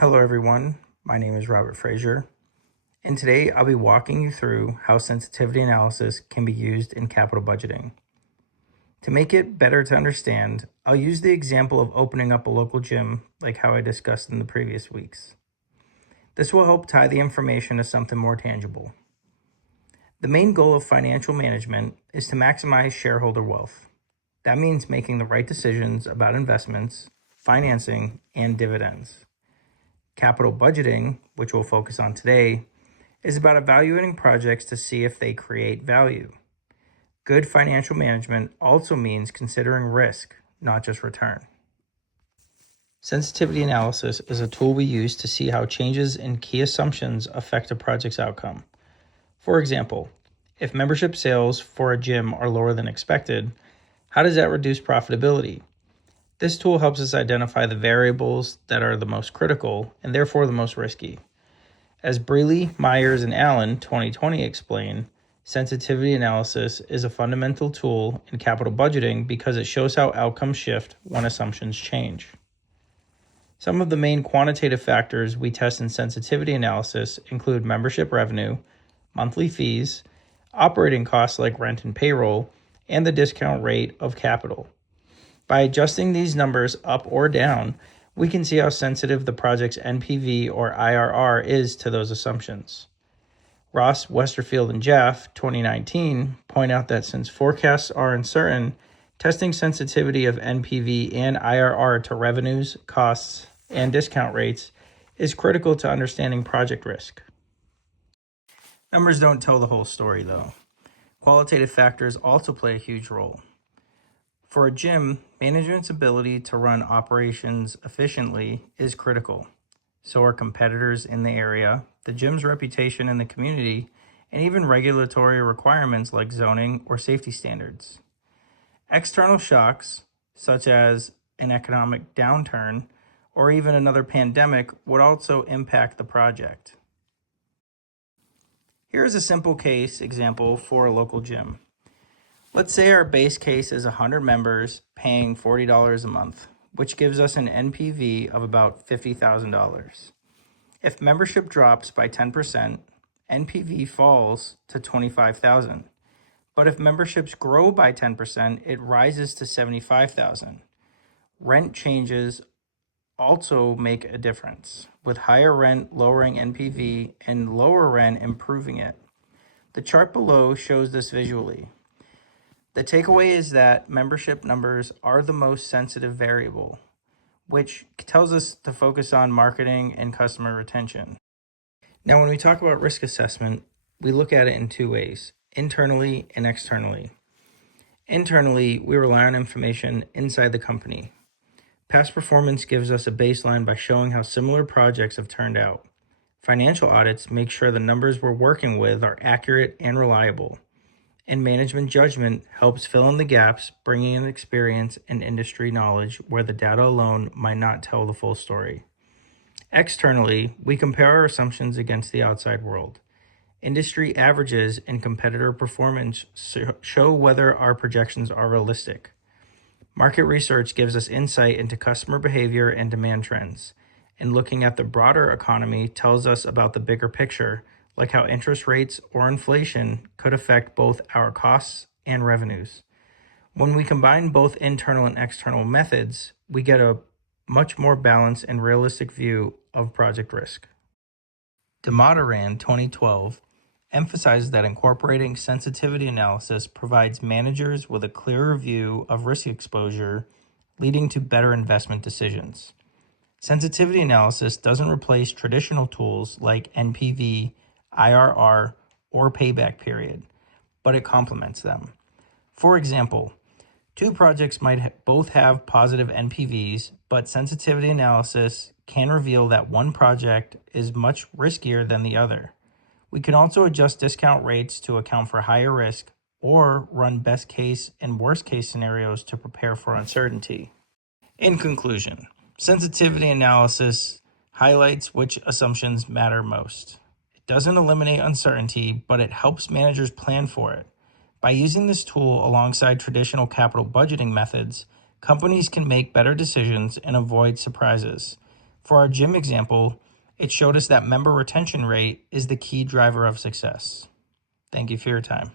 Hello everyone, my name is Robert Frazier, and today I'll be walking you through how sensitivity analysis can be used in capital budgeting. To make it better to understand, I'll use the example of opening up a local gym like how I discussed in the previous weeks. This will help tie the information to something more tangible. The main goal of financial management is to maximize shareholder wealth. That means making the right decisions about investments, financing, and dividends. Capital budgeting, which we'll focus on today, is about evaluating projects to see if they create value. Good financial management also means considering risk, not just return. Sensitivity analysis is a tool we use to see how changes in key assumptions affect a project's outcome. For example, if membership sales for a gym are lower than expected, how does that reduce profitability? This tool helps us identify the variables that are the most critical and therefore the most risky. As Brealey, Myers, and Allen 2020 explain, sensitivity analysis is a fundamental tool in capital budgeting because it shows how outcomes shift when assumptions change. Some of the main quantitative factors we test in sensitivity analysis include membership revenue, monthly fees, operating costs like rent and payroll, and the discount rate of capital. By adjusting these numbers up or down, we can see how sensitive the project's NPV or IRR is to those assumptions. Ross, Westerfield, and Jeff, 2019, point out that since forecasts are uncertain, testing sensitivity of NPV and IRR to revenues, costs, and discount rates is critical to understanding project risk. Numbers don't tell the whole story, though. Qualitative factors also play a huge role. For a gym, management's ability to run operations efficiently is critical. So are competitors in the area, the gym's reputation in the community, and even regulatory requirements like zoning or safety standards. External shocks, such as an economic downturn or even another pandemic, would also impact the project. Here's a simple case example for a local gym. Let's say our base case is 100 members paying $40 a month, which gives us an NPV of about $50,000. If membership drops by 10%, NPV falls to $25,000. But if memberships grow by 10%, it rises to $75,000. Rent changes also make a difference, with higher rent lowering NPV and lower rent improving it. The chart below shows this visually. The takeaway is that membership numbers are the most sensitive variable, which tells us to focus on marketing and customer retention. Now, when we talk about risk assessment, we look at it in two ways, internally and externally. Internally, we rely on information inside the company. Past performance gives us a baseline by showing how similar projects have turned out. Financial audits make sure the numbers we're working with are accurate and reliable. And management judgment helps fill in the gaps, bringing in experience and industry knowledge where the data alone might not tell the full story. Externally, we compare our assumptions against the outside world. Industry averages and competitor performance show whether our projections are realistic. Market research gives us insight into customer behavior and demand trends. And looking at the broader economy tells us about the bigger picture, like how interest rates or inflation could affect both our costs and revenues. When we combine both internal and external methods, we get a much more balanced and realistic view of project risk. DeMotoran 2012 emphasizes that incorporating sensitivity analysis provides managers with a clearer view of risk exposure, leading to better investment decisions. Sensitivity analysis doesn't replace traditional tools like NPV, IRR, or payback period, but it complements them. For example, two projects might both have positive NPVs, but sensitivity analysis can reveal that one project is much riskier than the other. We can also adjust discount rates to account for higher risk or run best case and worst case scenarios to prepare for uncertainty. In conclusion, sensitivity analysis highlights which assumptions matter most. Doesn't eliminate uncertainty, but it helps managers plan for it. By using this tool alongside traditional capital budgeting methods, companies can make better decisions and avoid surprises. For our gym example, it showed us that member retention rate is the key driver of success. Thank you for your time.